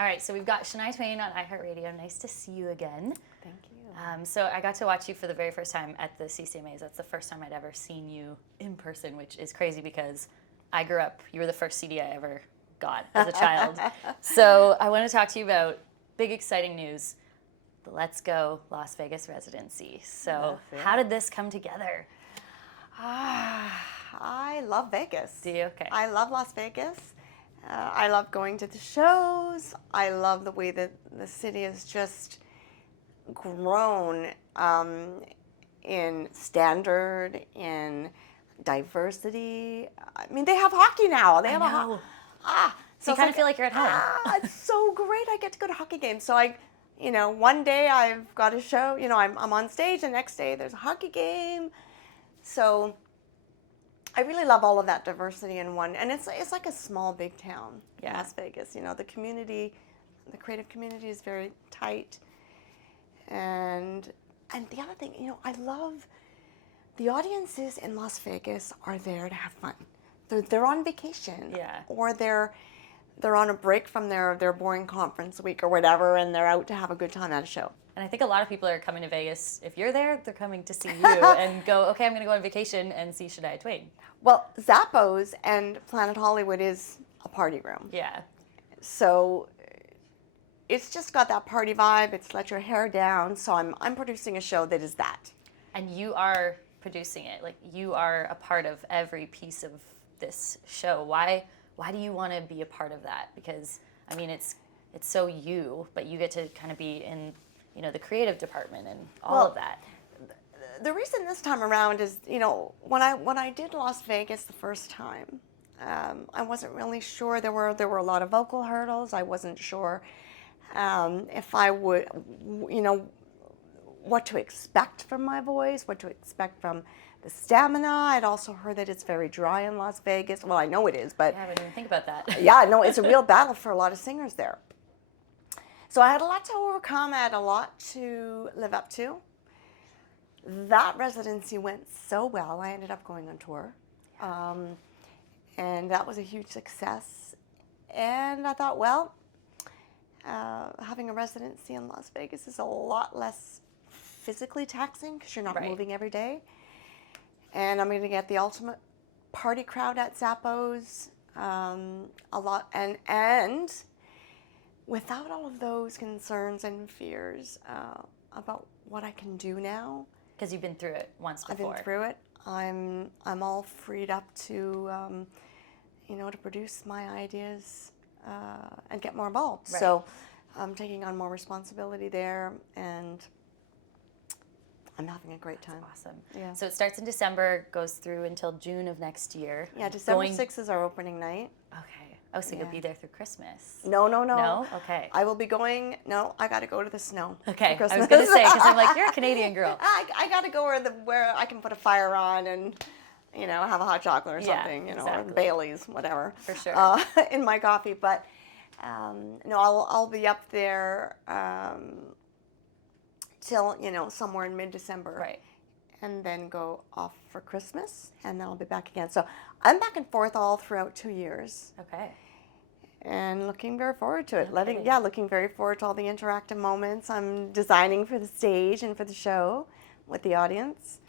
All right, so we've got Shania Twain on iHeartRadio. Nice to see you again. Thank you. So I got to watch you for the very first time at the CCMAs. That's the first time I'd ever seen you in person, which is crazy because I grew up, you were the first CD I ever got as a child. So I want to talk to you about big exciting news, the Let's Go Las Vegas Residency. So how did this come together? I love Vegas. Do you? Okay. I love Las Vegas. I love going to the shows. I love the way that the city has just grown in standard, in diversity. I mean, they have hockey now. They have So you kind of feel like you're at home. It's so great. I get to go to hockey games. So one day I've got a show. I'm on stage. The next day there's a hockey game. So I really love all of that diversity in one, and it's like a small big town, Las Vegas. The community, the creative community is very tight, and the other thing, I love the audiences in Las Vegas are there to have fun. They're on vacation, or they're on a break from their boring conference week or whatever, and they're out to have a good time at a show. And I think a lot of people are coming to Vegas. If you're there, they're coming to see you and go, okay, I'm going to go on vacation and see Shania Twain. Well, Zappos and Planet Hollywood is a party room. Yeah. So it's just got that party vibe. It's let your hair down. So I'm producing a show that is that. And you are producing it. Like, you are a part of every piece of this show. Why do you want to be a part of that? Because, I mean, it's so you, but you get to kind of be in the creative department and all of that. The reason this time around is, when I did Las Vegas the first time, I wasn't really sure. There were a lot of vocal hurdles. I wasn't sure if I would, what to expect from my voice, what to expect from the stamina. I'd also heard that it's very dry in Las Vegas. Well, I know it is, but I didn't even think about that. Yeah, no, it's a real battle for a lot of singers there. So I had a lot to overcome. I had a lot to live up to. That residency went so well. I ended up going on tour. And that was a huge success. And I thought, well, having a residency in Las Vegas is a lot less physically taxing because you're not moving every day. And I'm going to get the ultimate party crowd at Zappos a lot. And without all of those concerns and fears about what I can do now. Because you've been through it once before. I've been through it. I'm all freed up to, to produce my ideas and get more involved. Right. So I'm taking on more responsibility there, and I'm having a great time. That's awesome. Yeah. So it starts in December, goes through until June of next year. Yeah, December 6th is our opening night. Okay. Oh, so you'll be there through Christmas. No. No? Okay. I will be going, I got to go to the snow. Okay, I was going to say, because I'm like, you're a Canadian girl. I got to go where I can put a fire on and, have a hot chocolate or something, exactly. or Bailey's, whatever. For sure. In my coffee. But, I'll be up there till, somewhere in mid-December. Right. And then go off for Christmas, and then I'll be back again. So I'm back and forth all throughout 2 years. Okay. And looking very forward to it. Okay. Looking very forward to all the interactive moments I'm designing for the stage and for the show with the audience.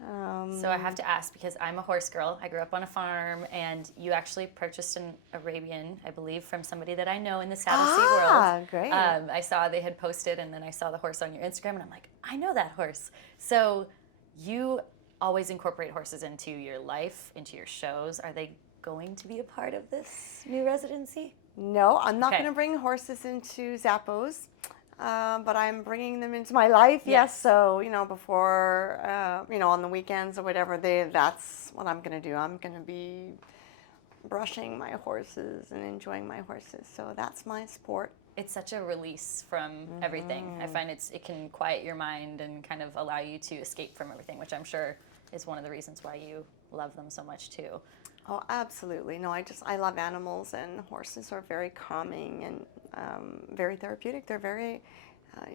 So I have to ask, because I'm a horse girl. I grew up on a farm, and you actually purchased an Arabian, I believe, from somebody that I know in the Saddle Sea world. Great. I saw they had posted, and then I saw the horse on your Instagram, and I'm like, I know that horse. So you always incorporate horses into your life, into your shows. Are they going to be a part of this new residency? No, I'm not going to bring horses into Zappos, but I'm bringing them into my life. Yes. So, before, on the weekends or whatever, that's what I'm going to do. I'm going to be brushing my horses and enjoying my horses. So that's my sport. It's such a release from everything. I find it can quiet your mind and kind of allow you to escape from everything, which I'm sure is one of the reasons why you love them so much too. Oh, absolutely. No, I love animals, and horses are very calming and very therapeutic. They're very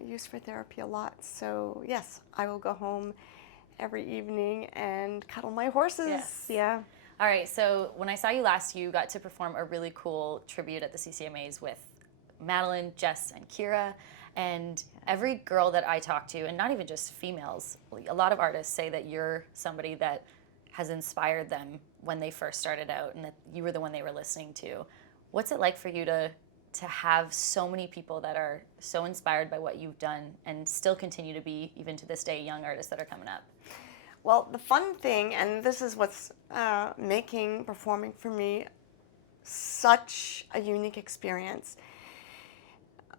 used for therapy a lot. So yes, I will go home every evening and cuddle my horses. Yes. Yeah. All right, so when I saw you last, you got to perform a really cool tribute at the CCMAs with Madeline, Jess, and Kira. And every girl that I talk to, and not even just females, a lot of artists say that you're somebody that has inspired them when they first started out and that you were the one they were listening to. What's it like for you to have so many people that are so inspired by what you've done and still continue to be, even to this day, young artists that are coming up? Well, the fun thing, and this is what's making performing for me such a unique experience.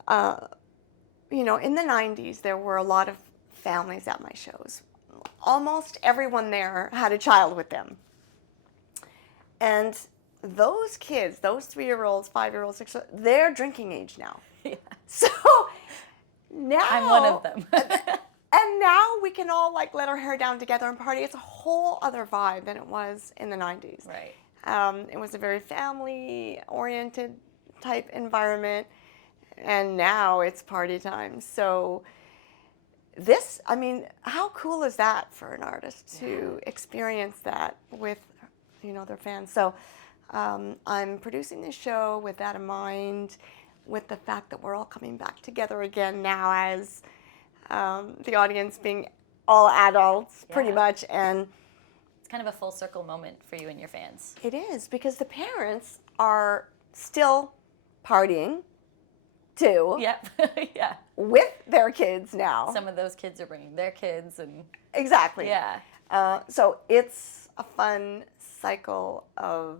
You know, in the 90s, there were a lot of families at my shows. Almost everyone there had a child with them. And those kids, those 3-year-olds, 5-year-olds, 6-year-olds, they're drinking age now. Yeah. So now I'm one of them. and now we can all like let our hair down together and party. It's a whole other vibe than it was in the 90s. Right. It was a very family-oriented type environment, and now it's party time. So this, I mean, how cool is that for an artist to experience that with, you know, their fans? So I'm producing this show with that in mind, with the fact that we're all coming back together again now as the audience being all adults, pretty much, and it's kind of a full circle moment for you and your fans. it is, because the parents are still partying too. Yep. Yeah. With their kids now. Some of those kids are bringing their kids, and Exactly. yeah. So it's a fun cycle of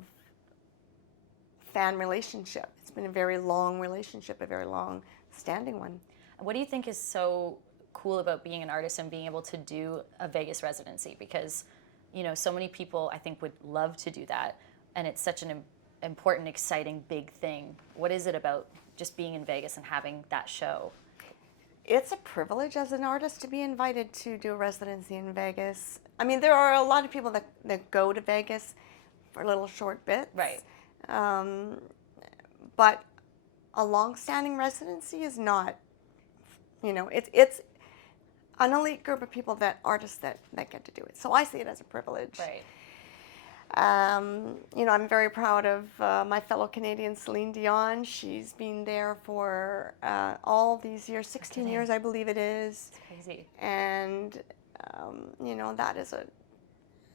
fan relationship. It's been a very long relationship, a very long standing one. What do you think is so cool about being an artist and being able to do a Vegas residency? Because, you know, so many people I think would love to do that, and it's such an important, exciting, big thing. What is it about just being in Vegas and having that show? It's a privilege as an artist to be invited to do a residency in Vegas. I mean, there are a lot of people that go to Vegas for little short bits. Right. But a long-standing residency is not, you know, it's an elite group of people, artists that get to do it. So I see it as a privilege. Right. You know, I'm very proud of my fellow Canadian Celine Dion. She's been there for all these years, 16 years, I believe it is. It's crazy. And, you know, that is an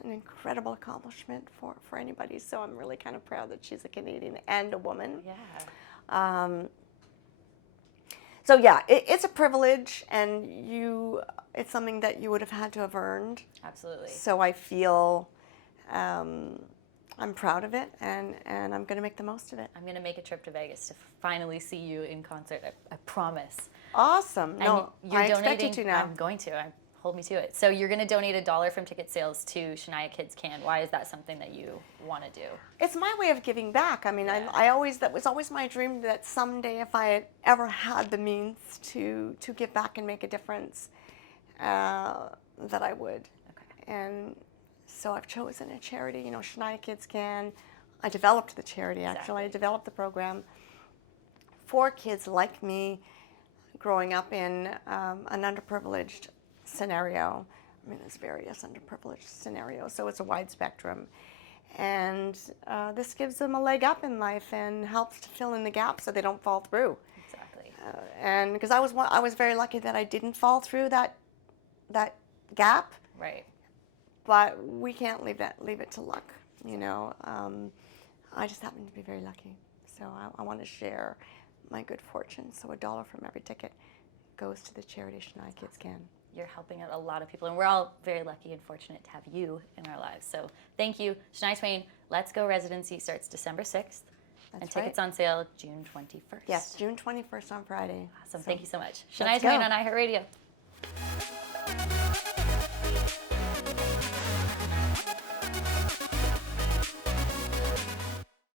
incredible accomplishment for anybody. So I'm really kind of proud that she's a Canadian and a woman. Yeah. So yeah, it's a privilege, and it's something that you would have had to have earned. Absolutely. So I feel I'm proud of it, and I'm going to make the most of it. I'm going to make a trip to Vegas to finally see you in concert. I promise. Awesome. And No, you're I expect donating, you to now. I'm going to. Hold me to it. So you're going to donate $1 from ticket sales to Shania Kids Can. Why is that something that you want to do? It's my way of giving back. I mean, that was always my dream, that someday, if I had ever had the means to give back and make a difference, that I would. Okay. And so I've chosen a charity, you know, Shania Kids Can. I developed the charity, actually. I developed the program for kids like me growing up in an underprivileged scenario. I mean, there's various underprivileged scenarios, so it's a wide spectrum. And this gives them a leg up in life and helps to fill in the gaps so they don't fall through. Exactly. And because I was very lucky that I didn't fall through that gap. Right. But we can't leave it to luck, you know. I just happen to be very lucky. So I want to share my good fortune. So $1 from every ticket goes to the charity Shania Kids Can. You're helping out a lot of people, and we're all very lucky and fortunate to have you in our lives. So thank you. Shania Twain, Let's Go Residency starts December 6th, and tickets on sale June 21st. Yes, June 21st on Friday. Awesome. Thank you so much. Shania Twain on iHeartRadio.